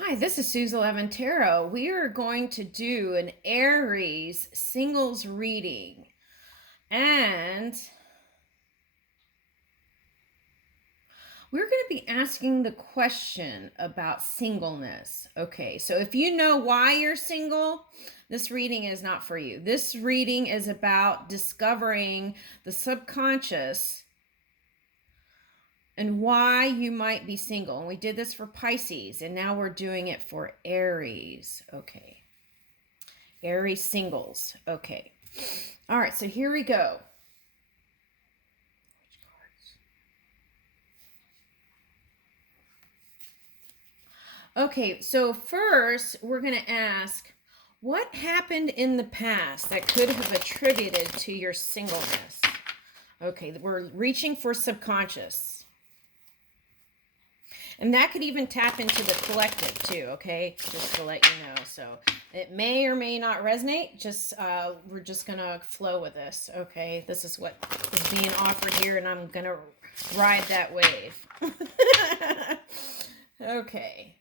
Hi, this is Suze 11 Tarot. We are going to do an Aries singles reading. And we're going to be asking the question about singleness. Okay, so if you know why you're single, this reading is not for you. This reading is about discovering the subconscious and why you might be single. And we did this for Pisces, and now we're doing it for Aries. Okay. Aries singles. Okay. All right, so here we go. Okay, so first we're going to ask, what happened in the past that could have attributed to your singleness? Okay, we're reaching for subconscious. And that could even tap into the collective too, okay? Just to let you know. So it may or may not resonate. We're just gonna flow with this, okay? This is what is being offered here, and I'm gonna ride that wave. Okay.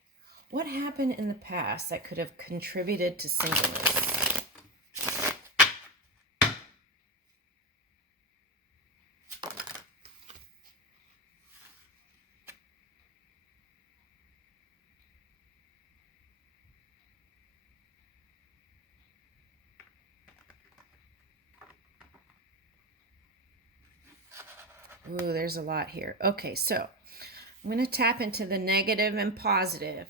What happened in the past that could have contributed to singleness? Ooh, there's a lot here. Okay, so I'm going to tap into the negative and positive.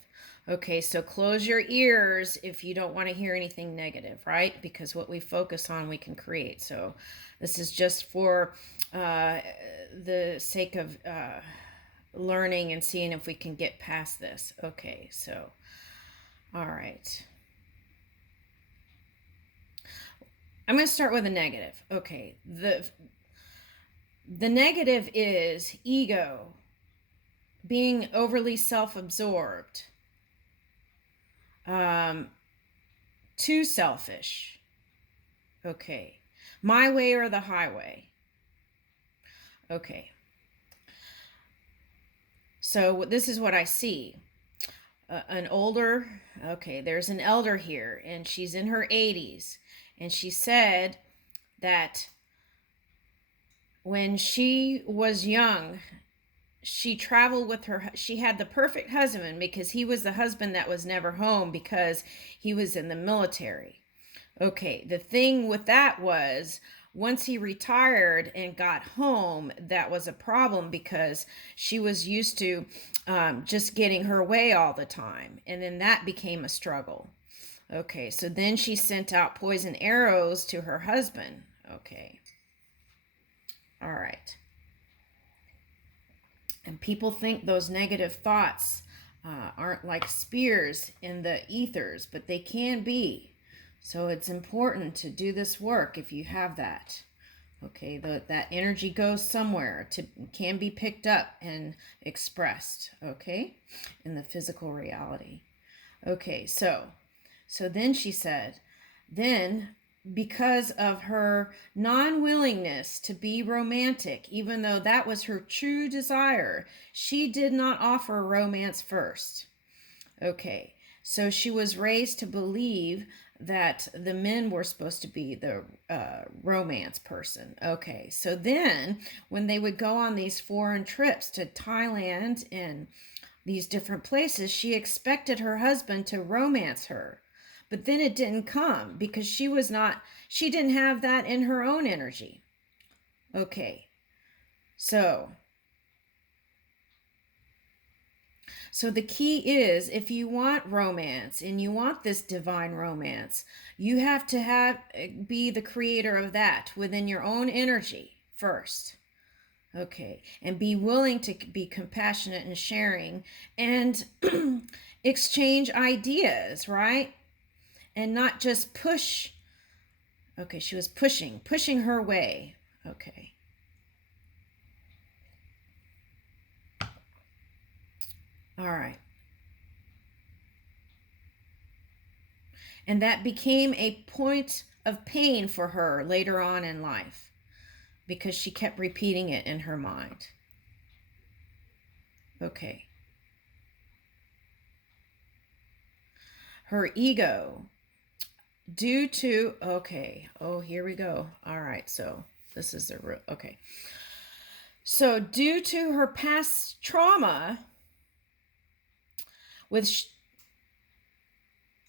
Okay, so close your ears if you don't want to hear anything negative, right? Because what we focus on, we can create. So this is just for the sake of learning and seeing if we can get past this. Okay, so, all right. I'm going to start with a negative. Okay, the negative is ego, being overly self-absorbed, too selfish. Okay, my way or the highway. Okay, so this is what I see. There's an elder here, and she's in her 80s, and she said that when she was young, she traveled with she had the perfect husband because he was the husband that was never home because he was in the military. Okay, the thing with that was once he retired and got home, that was a problem because she was used to just getting her way all the time. And then that became a struggle. Okay, so then she sent out poison arrows to her husband. Okay, all right. And people think those negative thoughts aren't like spears in the ethers, but they can be. So it's important to do this work if you have that. Okay, that energy goes somewhere, can be picked up and expressed, okay, in the physical reality. Okay, so then she said, then because of her non-willingness to be romantic, even though that was her true desire, she did not offer romance first. Okay, so she was raised to believe that the men were supposed to be the romance person. Okay, so then when they would go on these foreign trips to Thailand and these different places, she expected her husband to romance her. But then it didn't come because she didn't have that in her own energy. Okay, so the key is if you want romance and you want this divine romance, you have to be the creator of that within your own energy first. Okay, and be willing to be compassionate and sharing and exchange ideas, right? And not just push. Okay, she was pushing her way. Okay. All right. And that became a point of pain for her later on in life because she kept repeating it in her mind. Okay. her ego due to, okay, oh, here we go. All right, so this is the root. Okay. So due to her past trauma with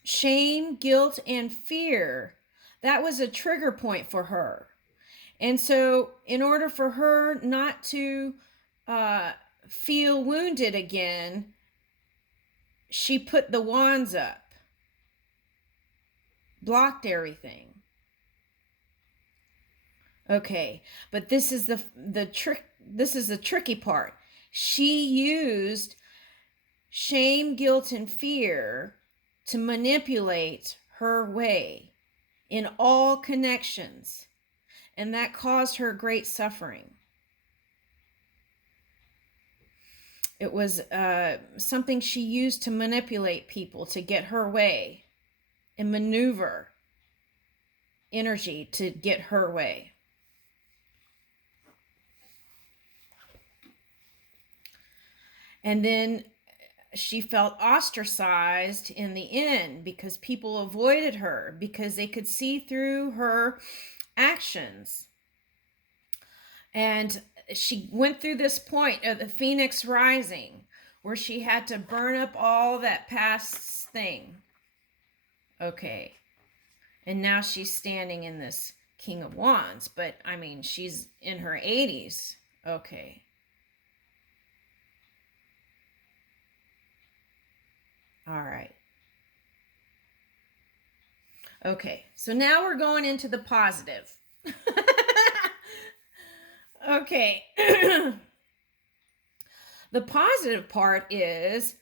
shame, guilt, and fear, that was a trigger point for her. And so in order for her not to feel wounded again, she put the wands up, blocked everything. Okay, but this is the trick. This is the tricky part. She used shame, guilt, and fear to manipulate her way in all connections, and that caused her great suffering. It was something she used to manipulate people to get her way and maneuver energy to get her way. And then she felt ostracized in the end because people avoided her because they could see through her actions. And she went through this point of the Phoenix Rising where she had to burn up all that past thing. Okay. And now she's standing in this King of Wands, but I mean, she's in her 80s. Okay. All right. Okay, so now we're going into the positive. Okay. The positive part is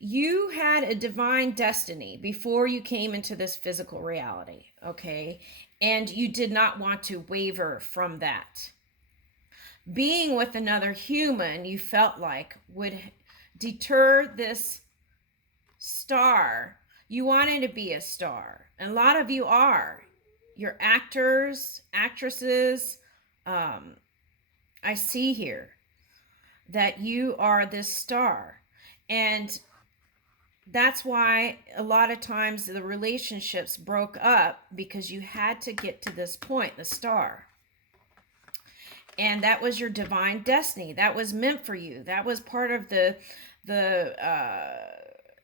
you had a divine destiny before you came into this physical reality, okay? And you did not want to waver from that. Being with another human, you felt like would deter this star. You wanted to be a star. And a lot of you are. You're actors, actresses. I see here that you are this star. And that's why a lot of times the relationships broke up because you had to get to this point, the star. And that was your divine destiny. That was meant for you. That was part of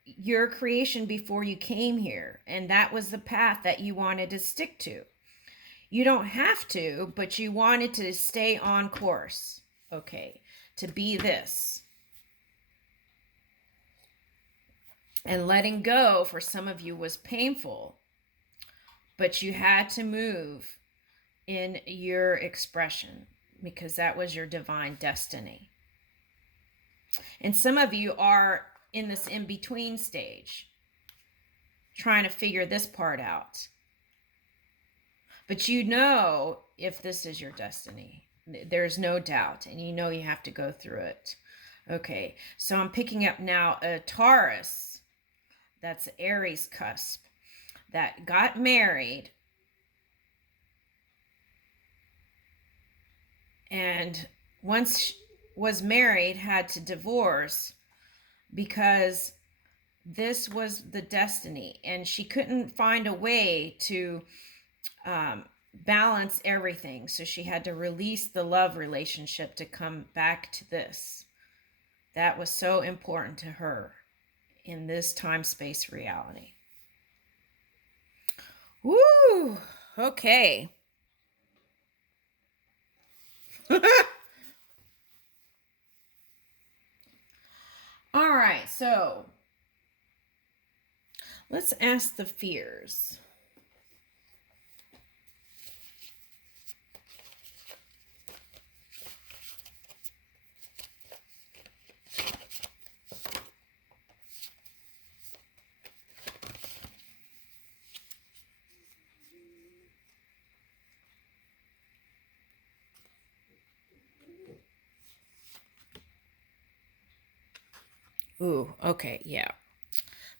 your creation before you came here. And that was the path that you wanted to stick to. You don't have to, but you wanted to stay on course. Okay, to be this. And letting go for some of you was painful, but you had to move in your expression because that was your divine destiny. And some of you are in this in-between stage, trying to figure this part out. But you know if this is your destiny. There's no doubt, and you know you have to go through it. Okay, so I'm picking up now a Taurus, that's Aries cusp, that got married and once was married had to divorce because this was the destiny, and she couldn't find a way to balance everything. So she had to release the love relationship to come back to this. That was so important to her in this time-space reality. Woo! Okay. All right, so let's ask the fears. Ooh, okay, yeah.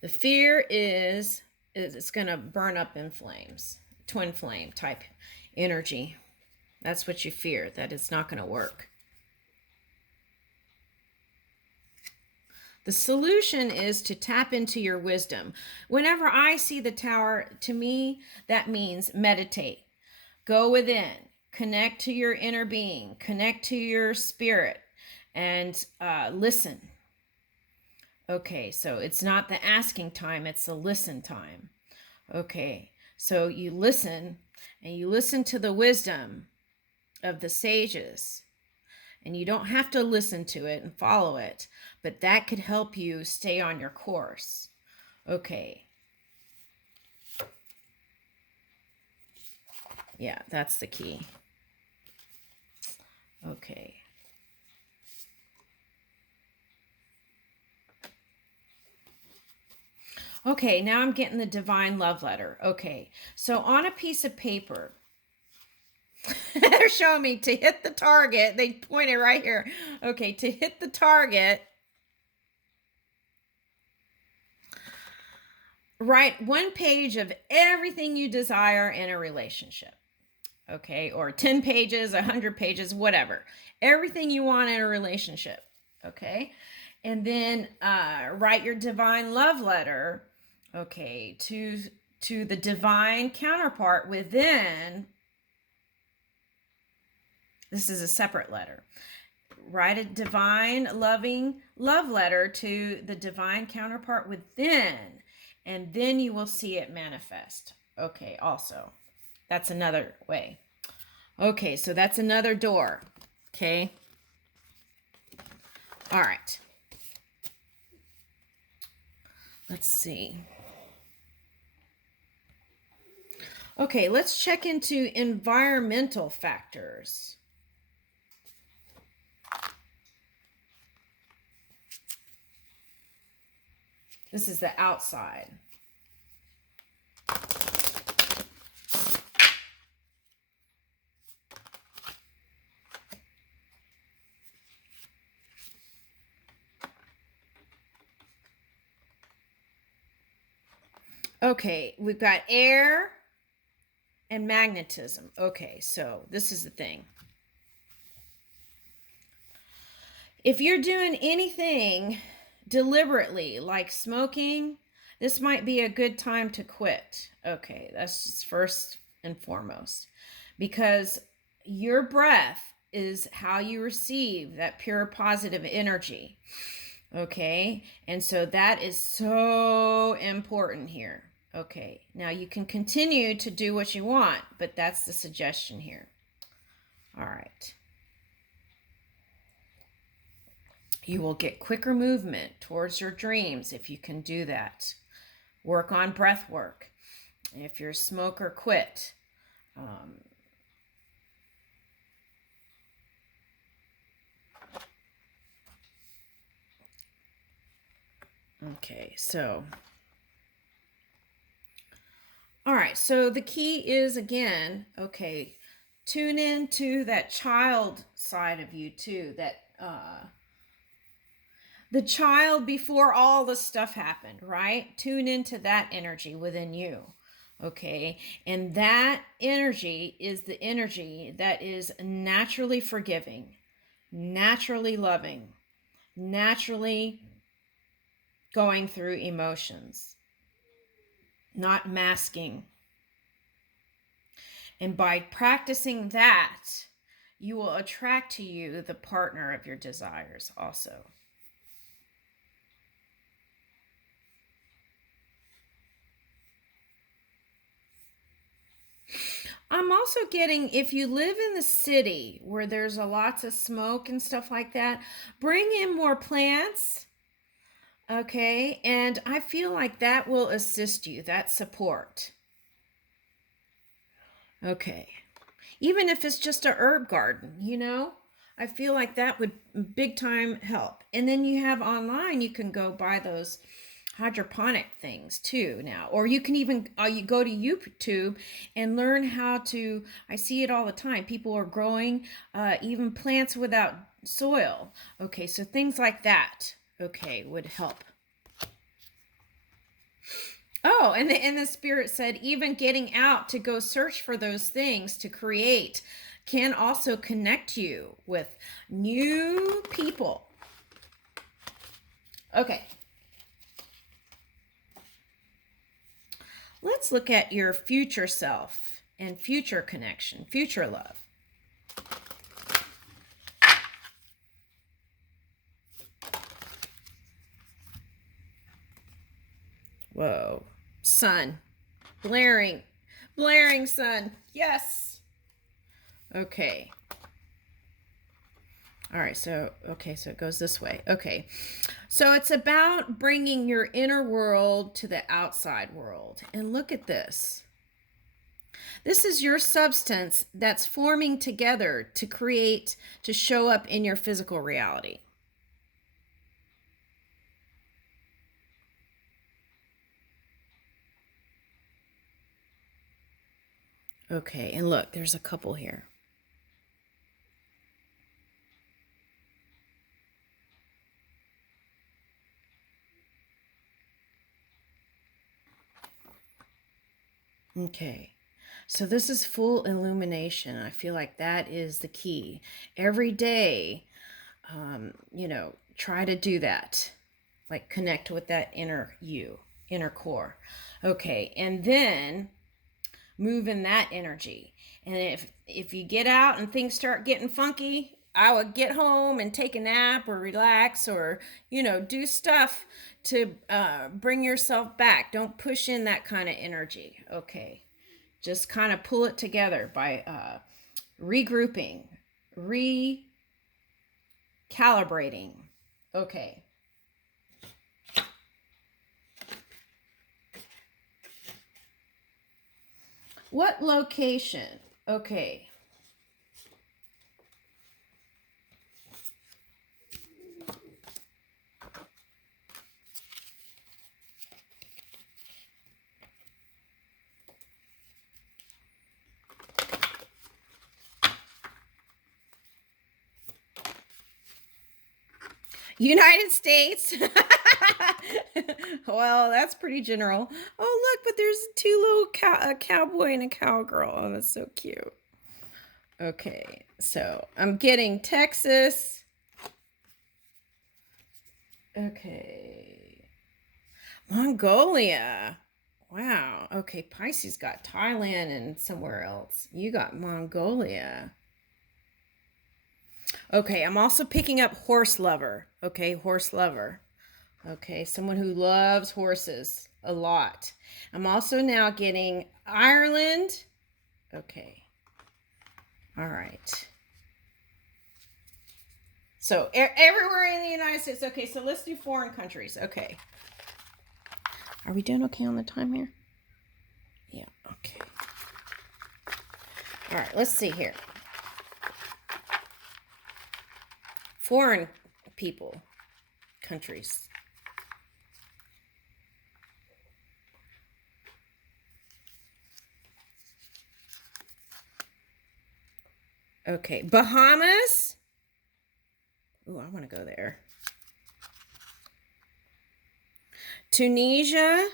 The fear is it's going to burn up in flames. Twin flame type energy. That's what you fear, that it's not going to work. The solution is to tap into your wisdom. Whenever I see the tower, to me, that means meditate. Go within, connect to your inner being, connect to your spirit, and listen. Okay, so it's not the asking time, it's the listen time. Okay, so you listen, and you listen to the wisdom of the sages. And you don't have to listen to it and follow it, but that could help you stay on your course. Okay. Yeah, that's the key. Okay. Okay, now I'm getting the divine love letter. Okay, so on a piece of paper, they're showing me to hit the target. They point it right here. Okay, to hit the target, write one page of everything you desire in a relationship. Okay, or 10 pages, 100 pages, whatever. Everything you want in a relationship. Okay, and then write your divine love letter. Okay, to the divine counterpart within. This is a separate letter. Write a divine, loving love letter to the divine counterpart within, and then you will see it manifest. Okay, also, that's another way. Okay, so that's another door. Okay. All right. Let's see. Okay, let's check into environmental factors. This is the outside. Okay, we've got air and magnetism. Okay, so this is the thing. If you're doing anything deliberately, like smoking, this might be a good time to quit. Okay, that's just first and foremost. Because your breath is how you receive that pure positive energy. Okay, and so that is so important here. Okay, now you can continue to do what you want, but that's the suggestion here. All right. You will get quicker movement towards your dreams if you can do that. Work on breath work. If you're a smoker, quit. Okay, so. All right, so the key is, again, okay, tune into that child side of you too, that the child before all the stuff happened, right? Tune into that energy within you, okay? And that energy is the energy that is naturally forgiving, naturally loving, naturally going through emotions, not masking. And by practicing that, you will attract to you the partner of your desires also. I'm also getting, if you live in the city where there's lots of smoke and stuff like that, bring in more plants. Okay, and I feel like that will assist you, that support. Okay, even if it's just a herb garden, you know, I feel like that would big time help. And then you have online, you can go buy those hydroponic things too now, or you can even you go to YouTube and learn how to, I see it all the time, people are growing even plants without soil. Okay, so things like that, okay, would help. Oh, and the spirit said even getting out to go search for those things to create can also connect you with new people. Okay. Let's look at your future self and future connection, future love. Whoa. Sun. Blaring sun. Yes. Okay. All right, so it goes this way. Okay. So it's about bringing your inner world to the outside world. And look at this. This is your substance that's forming together to create, to show up in your physical reality. Okay, and look, there's a couple here. Okay, so this is full illumination. I feel like that is the key. Every day, try to do that. Like connect with that inner you, inner core. Okay, and then move in that energy. And if you get out and things start getting funky, I would get home and take a nap or relax or do stuff to bring yourself back. Don't push in that kind of energy. Okay, just kind of pull it together by regrouping, recalibrating. Okay. What location? Okay. United States. Well, that's pretty general. Oh, look, but there's two little a cowboy and a cowgirl. Oh, that's so cute. Okay, so I'm getting Texas. Okay. Mongolia. Wow. Okay, Pisces got Thailand and somewhere else. You got Mongolia. Okay, I'm also picking up horse lover. Okay, horse lover. Okay, someone who loves horses a lot. I'm also now getting Ireland. Okay. All right. So everywhere in the United States. Okay, so let's do foreign countries. Okay. Are we doing okay on the time here? Yeah, okay. All right, let's see here. Foreign people, countries. Okay, Bahamas. Ooh, I want to go there. Tunisia.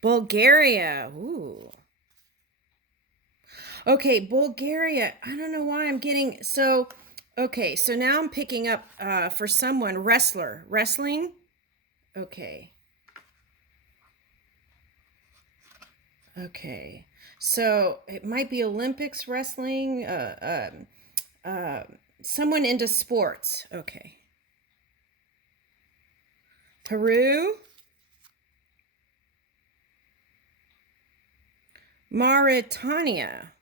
Bulgaria. Ooh. Okay, Bulgaria. I don't know why I'm getting so. Okay, so now I'm picking up for someone wrestling. Okay. Okay, so it might be Olympics wrestling. Someone into sports. Okay. Peru. Mauritania.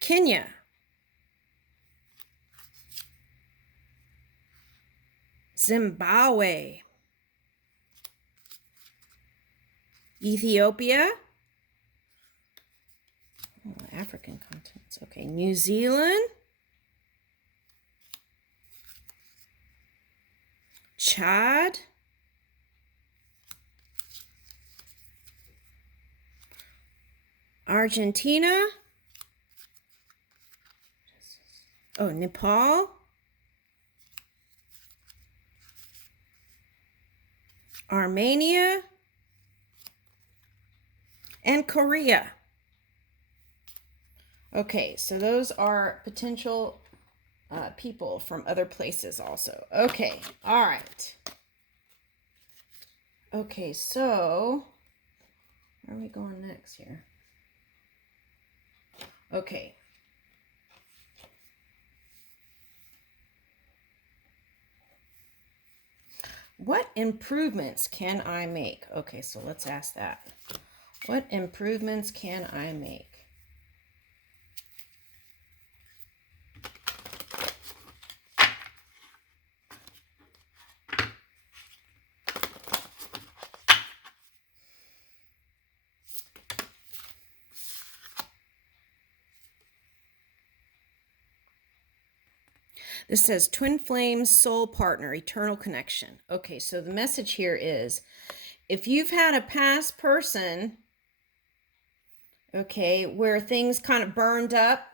Kenya. Zimbabwe. Ethiopia. Oh, African continents. Okay, New Zealand. Chad. Argentina. Oh, Nepal. Armenia. And Korea. Okay, so those are potential people from other places also. Okay, all right. Okay, so where are we going next here? Okay. What improvements can I make? Okay, so let's ask that. What improvements can I make? This says twin flames, soul partner, eternal connection. Okay, so the message here is if you've had a past person, okay, where things kind of burned up,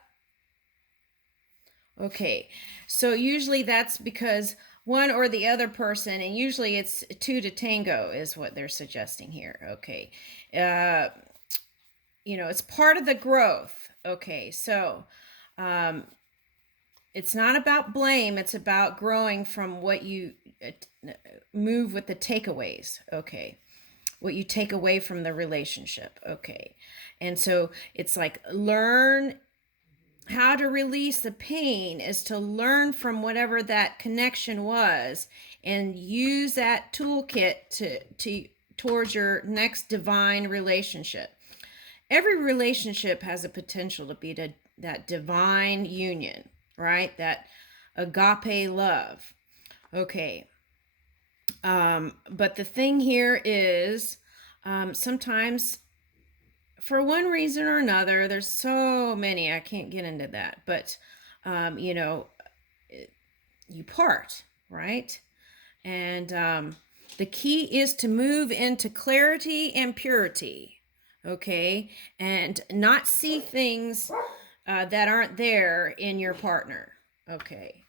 okay, so usually that's because one or the other person, and usually it's two to tango is what they're suggesting here. Okay. It's part of the growth. Okay, so it's not about blame, it's about growing from what you move with the takeaways. Okay, what you take away from the relationship. Okay, and so it's like learn how to release the pain is to learn from whatever that connection was and use that toolkit to towards your next divine relationship. Every relationship has a potential to be that divine union, right? That agape love. Okay. But the thing here is sometimes for one reason or another, there's so many, I can't get into that, but you part, right? And the key is to move into clarity and purity, okay? And not see things that aren't there in your partner, okay?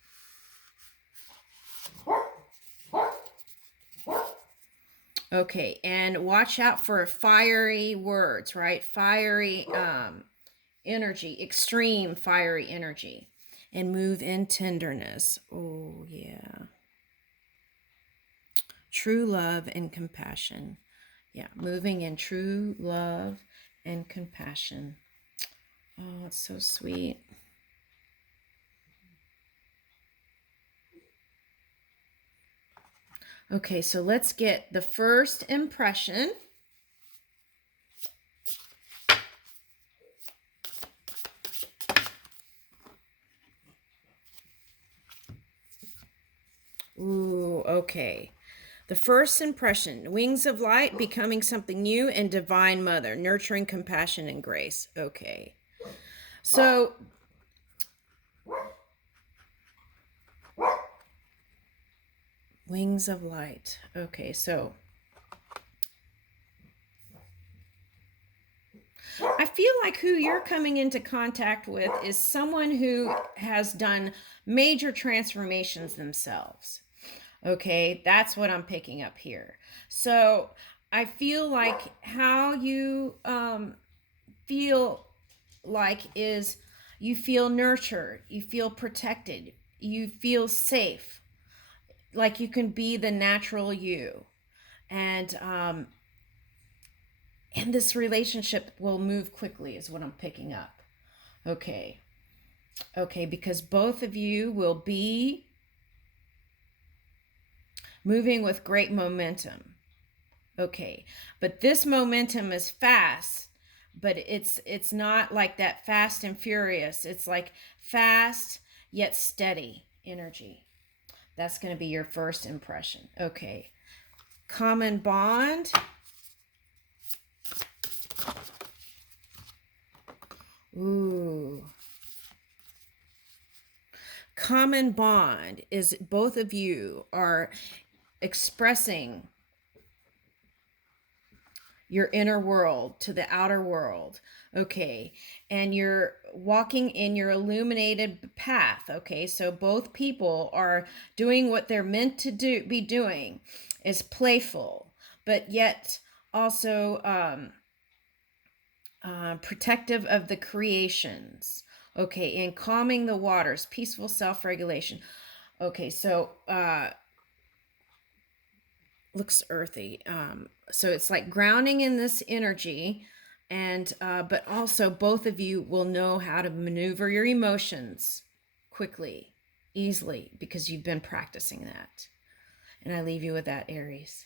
Okay, and watch out for fiery words, right? Fiery energy, extreme fiery energy. And move in tenderness. Oh, yeah. True love and compassion. Yeah, moving in true love and compassion. Oh, it's so sweet. Okay, so let's get the first impression. Ooh, okay. The first impression, wings of light, becoming something new, and divine mother, nurturing compassion and grace. Okay. So wings of light. Okay, so I feel like who you're coming into contact with is someone who has done major transformations themselves. Okay, that's what I'm picking up here. So I feel like how you feel like is you feel nurtured, you feel protected, you feel safe, like you can be the natural you. And this relationship will move quickly is what I'm picking up. Okay. Okay, because both of you will be moving with great momentum. Okay, but this momentum is fast, but it's not like that fast and furious. It's like fast yet steady energy. That's going to be your first impression. Okay, common bond. Ooh. Common bond is both of you are expressing your inner world to the outer world. Okay, and you're walking in your illuminated path. Okay, so both people are doing what they're meant to be doing, is playful, but yet also protective of the creations. Okay, and calming the waters, peaceful self-regulation. Okay, so looks earthy. So it's like grounding in this energy, and but also both of you will know how to maneuver your emotions quickly, easily, because you've been practicing that. And I leave you with that, Aries.